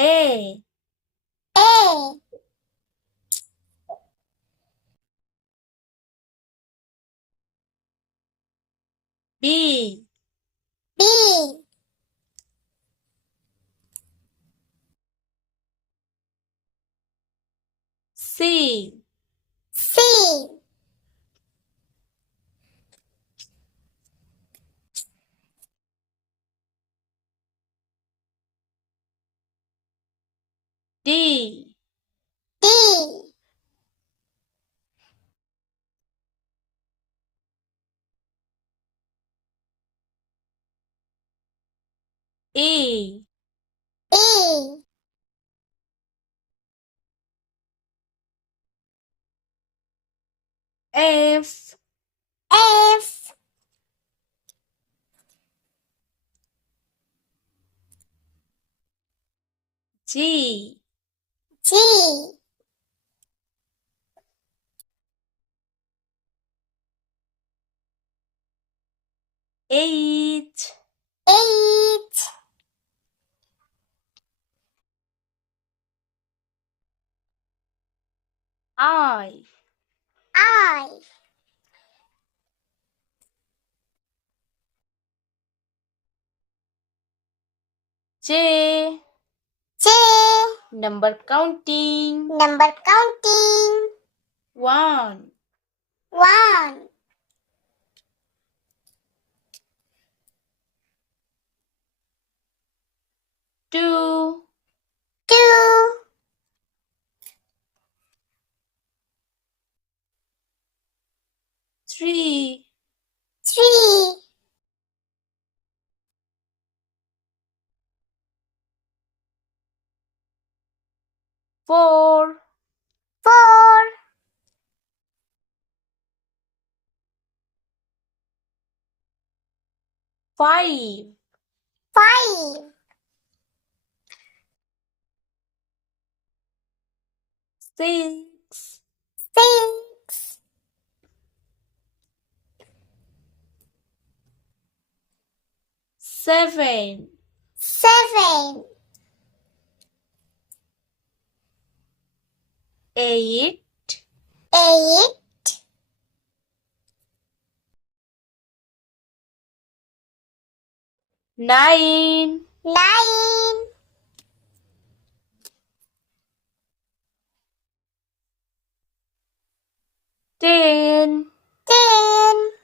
A A B B C C D D E E F F G G H H I I J J number counting number counting 1 1 2 2 3 3 4 4 5 5 6 6 7 7 8 8 9 9 10 10